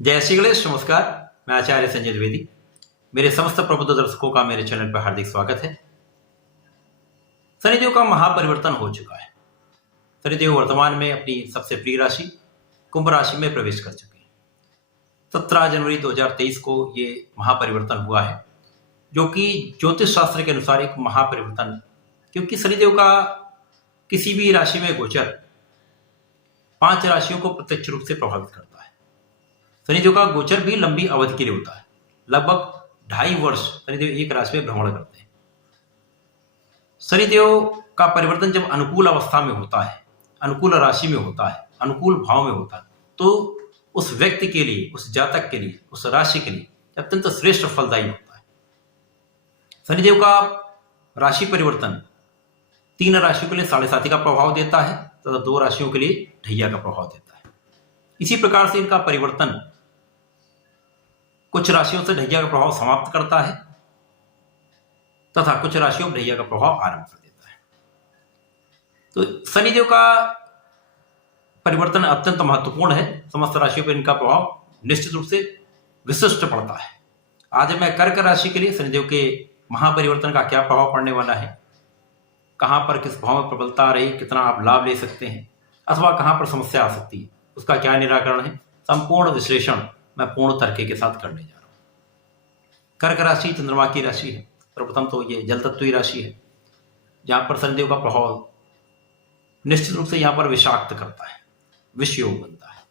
जय श्री गणेश। नमस्कार, मैं आचार्य संजय द्विवेदी। मेरे समस्त प्रबुद्ध दर्शकों का मेरे चैनल पर हार्दिक स्वागत है। शनिदेव का महापरिवर्तन हो चुका है। शनिदेव वर्तमान में अपनी सबसे प्रिय राशि कुंभ राशि में प्रवेश कर चुके हैं। 17 जनवरी 2023 को ये महापरिवर्तन हुआ है, जो कि ज्योतिष शास्त्र के अनुसार एक महापरिवर्तन, क्योंकि शनिदेव का किसी भी राशि में गोचर 5 राशियों को प्रत्यक्ष रूप से प्रभावित करता है। शनिदेव का गोचर भी लंबी अवधि के लिए होता है। लगभग 2.5 वर्ष शनिदेव एक राशि में भ्रमण करते हैं। शनिदेव का परिवर्तन जब अनुकूल अवस्था में होता है, अनुकूल राशि में होता है, अनुकूल भाव में होता है, तो उस व्यक्ति के लिए, उस जातक के लिए, उस राशि के लिए अत्यंत श्रेष्ठ फलदायी होता है। शनिदेव का राशि परिवर्तन 3 राशियों के लिए 7.5 का प्रभाव देता है तथा 2 राशियों के लिए ढैया का प्रभाव देता है। इसी प्रकार से इनका परिवर्तन कुछ राशियों से ढैया का प्रभाव समाप्त करता है तथा कुछ राशियों में ढैया का प्रभाव आरंभ कर देता है। तो शनिदेव का परिवर्तन अत्यंत महत्वपूर्ण है। समस्त राशियों पर इनका प्रभाव निश्चित रूप से विशिष्ट पड़ता है। आज मैं कर्क राशि के लिए शनिदेव के महापरिवर्तन का क्या प्रभाव पड़ने वाला है, कहां पर किस भाव में प्रबलता आ रही, कितना आप लाभ ले सकते हैं अथवा कहां पर समस्या आ सकती है, उसका क्या निराकरण है, संपूर्ण विश्लेषण मैं पूर्ण तर्क के साथ करने जा रहा हूं। कर्क राशि चंद्रमा की राशि है। सर्वप्रथम तो ये जल तत्वीय राशि है, जहां पर शनिदेव का प्रभाव निश्चित रूप से यहां पर विषाक्त करता है, विष योग बनता है।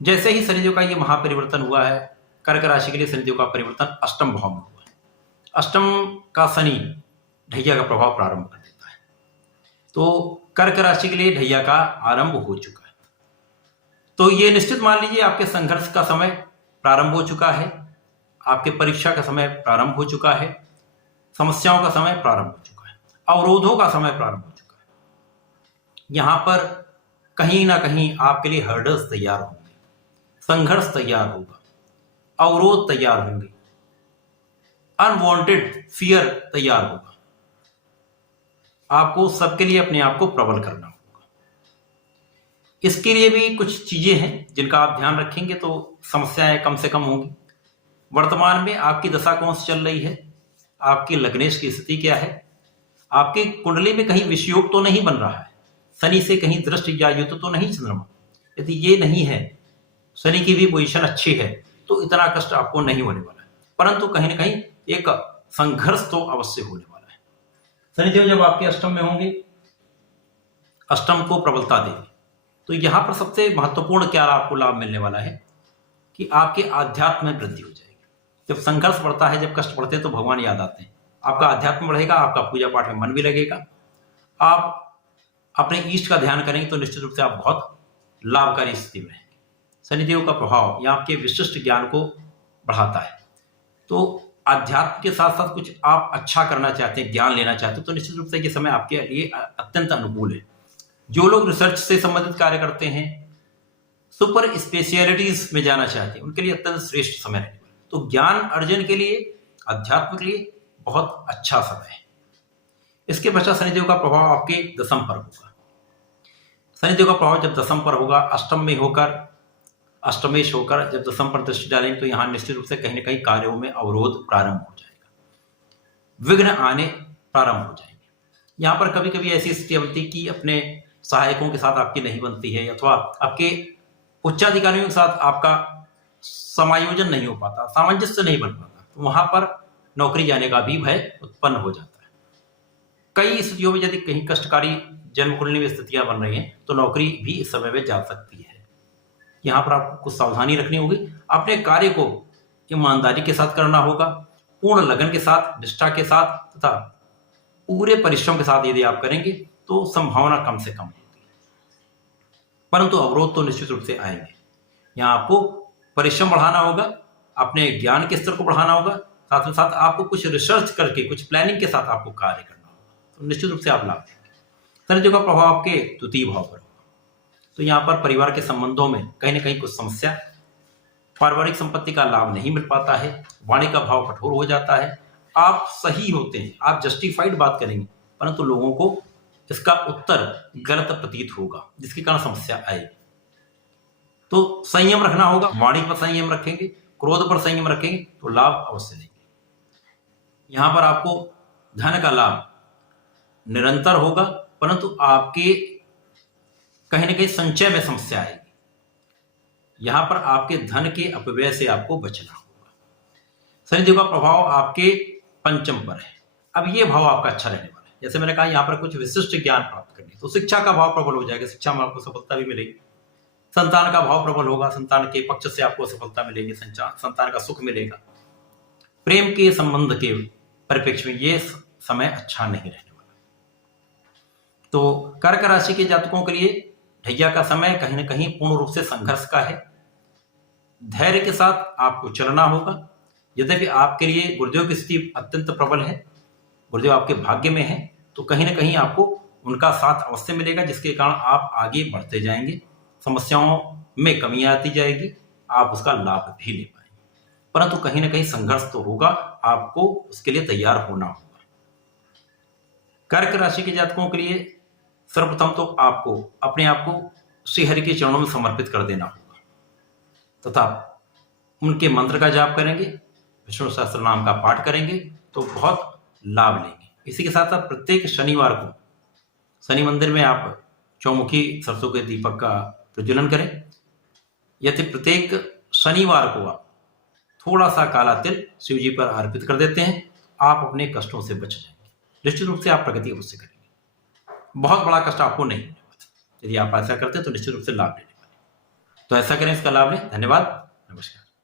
जैसे ही शनिदेव का ये महापरिवर्तन हुआ है, कर्क राशि के लिए शनिदेव का परिवर्तन अष्टम भाव में हुआ है। अष्टम का शनि ढैया का प्रभाव प्रारंभ कर देता है। तो कर्क राशि के लिए ढैया का आरंभ हो चुका है। तो ये निश्चित मान लीजिए आपके संघर्ष का समय प्रारंभ हो चुका है, आपके परीक्षा का समय प्रारंभ हो चुका है, समस्याओं का समय प्रारंभ हो चुका है, अवरोधों का समय प्रारंभ हो चुका है। यहां पर कहीं ना कहीं आपके लिए हर्डल्स तैयार होंगे, संघर्ष तैयार होगा, अवरोध तैयार होंगे, अनवांटेड फियर तैयार होगा। आपको सबके लिए अपने आप को प्रबल करना होगा। इसके लिए भी कुछ चीजें हैं जिनका आप ध्यान रखेंगे तो समस्याएं कम से कम होंगी। वर्तमान में आपकी दशा कौन सी चल रही है, आपकी लग्नेश की स्थिति क्या है, आपकी कुंडली में कहीं विषयोग तो नहीं बन रहा है, शनि से कहीं दृष्टि या युद्ध तो नहीं चंद्रमा। यदि ये नहीं है, शनि की भी पोजीशन अच्छी है, तो इतना कष्ट आपको नहीं होने वाला है। परंतु कहीं ना कहीं एक संघर्ष तो अवश्य होने वाला है। शनिदेव जब आपके अष्टम में होंगे, अष्टम को प्रबलता देंगे, तो यहां पर सबसे महत्वपूर्ण क्या आपको लाभ मिलने वाला है कि आपके आध्यात्म में वृद्धि हो जाएगी। जब संघर्ष बढ़ता है, जब कष्ट बढ़ते हैं, तो भगवान याद आते हैं। आपका आध्यात्म बढ़ेगा, आपका पूजा पाठ में मन भी लगेगा, आप अपने इष्ट का ध्यान करेंगे तो निश्चित रूप से आप बहुत लाभकारी स्थिति में रहेंगे। शनिदेव का प्रभाव यह आपके विशिष्ट ज्ञान को बढ़ाता है। तो आध्यात्म के साथ साथ कुछ आप अच्छा करना चाहते हैं, ज्ञान लेना चाहते हैं, तो निश्चित रूप से ये समय आपके लिए अत्यंत अनुकूल है। जो लोग रिसर्च से संबंधित कार्य करते हैं, सुपर स्पेशलिटीज में जाना चाहते हैं, उनके लिए अत्यंत श्रेष्ठ समय है। तो ज्ञान अर्जन के लिए, अध्यात्म के लिए बहुत अच्छा समय है। इसके पश्चात शनिदेव का प्रभाव आपके दशम पर होगा। शनिदेव का प्रभाव जब दशम पर होगा, अष्टम में होकर, अष्टमेश होकर जब दशम पर दृष्टि डालेंगे, तो यहां निश्चित रूप से कहीं ना कहीं कार्यों में अवरोध प्रारंभ हो जाएगा, विघ्न आने प्रारंभ हो जाएंगे। यहां पर कभी कभी ऐसी स्थिति बनती कि अपने सहायकों के साथ आपकी नहीं बनती है, अथवा आपके उच्चाधिकारियों के साथ आपका समायोजन नहीं हो पाता, सामंजस्य नहीं बन पाता, तो वहां पर नौकरी जाने का भी भय उत्पन्न हो जाता है। कई स्थितियों में यदि कहीं कष्टकारी जन्म कुंडली में स्थितियां बन रही हैं, तो नौकरी भी इस समय में जा सकती है। यहां पर आपको कुछ सावधानी रखनी होगी। अपने कार्य को ईमानदारी के साथ करना होगा, पूर्ण लगन के साथ, निष्ठा के साथ तथा पूरे परिश्रम के साथ यदि आप करेंगे तो संभावना कम से कम होगी, परंतु अवरोध तो निश्चित रूप से आएंगे। यहां आपको परिश्रम बढ़ाना होगा, अपने ज्ञान के स्तर को बढ़ाना होगा, साथ में साथ आपको कुछ रिसर्च करके, कुछ प्लानिंग के साथ आपको कार्य करना होगा, तो निश्चित रूप से आप लाभ देंगे। शनिदेव का प्रभाव आपके द्वितीय भाव पर होगा, तो यहाँ पर परिवार के संबंधों में कहीं ना कहीं कुछ समस्या, पारिवारिक संपत्ति का लाभ नहीं मिल पाता है, वाणी का भाव कठोर हो जाता है, आप सही होते हैं, आप जस्टिफाइड बात करेंगे, परंतु लोगों को इसका उत्तर गलत प्रतीत होगा, जिसके कारण समस्या आएगी। तो संयम रखना होगा, वाणी पर संयम रखेंगे, क्रोध पर संयम रखेंगे तो लाभ अवश्य लेंगे। यहां पर आपको धन का लाभ निरंतर होगा, परंतु आपके कहीं ना कहीं संचय में समस्या आएगी। यहां पर आपके धन के अपव्यय से आपको बचना होगा। शनिदेव का प्रभाव आपके पंचम पर है। अब ये भाव आपका अच्छा रहने वाला है। जैसे मैंने कहा, यहां पर कुछ विशिष्ट ज्ञान प्राप्त करनी, तो शिक्षा का भाव प्रबल हो जाएगा, शिक्षा में आपको सफलता भी मिलेगी। संतान का भाव प्रबल होगा, संतान के पक्ष से आपको सफलता मिलेगी, संतान का सुख मिलेगा। प्रेम के संबंध के परिप्रेक्ष्य में ये समय अच्छा नहीं रहने वाला। तो कर्क राशि के जातकों के लिए ढैया का समय कहीं ना कहीं पूर्ण रूप से संघर्ष का है। धैर्य के साथ आपको चलना होगा। यद्यपि आपके लिए गुरुदेव की स्थिति अत्यंत प्रबल है, गुरुदेव आपके भाग्य में है, तो कहीं ना कहीं आपको उनका साथ अवश्य मिलेगा, जिसके कारण आप आगे बढ़ते जाएंगे। समस्याओं में कमी आती जाएगी, आप उसका लाभ भी ले पाएंगे, परंतु कहीं ना कहीं संघर्ष तो होगा, आपको उसके लिए तैयार होना होगा। कर्क राशि के जातकों के लिए सर्वप्रथम तो आपको अपने आप को श्रीहरि के चरणों में समर्पित कर देना होगा तथा उनके मंत्र का जाप करेंगे, विष्णु सहस्त्र नाम का पाठ करेंगे तो बहुत लाभ लेंगे। इसी के साथ साथ प्रत्येक शनिवार को शनि मंदिर में आप चौमुखी सरसों के दीपक का प्रज्वलन करें। यदि प्रत्येक शनिवार को आप थोड़ा सा काला तिल शिव जी पर अर्पित कर देते हैं, आप अपने कष्टों से बच जाएंगे। निश्चित रूप से आप प्रगति अवश्य करेंगे, बहुत बड़ा कष्ट आपको नहीं होने वाला। यदि आप ऐसा करते हैं तो निश्चित रूप से लाभ लेने वाले। तो ऐसा करें, इसका लाभ लें। धन्यवाद, नमस्कार।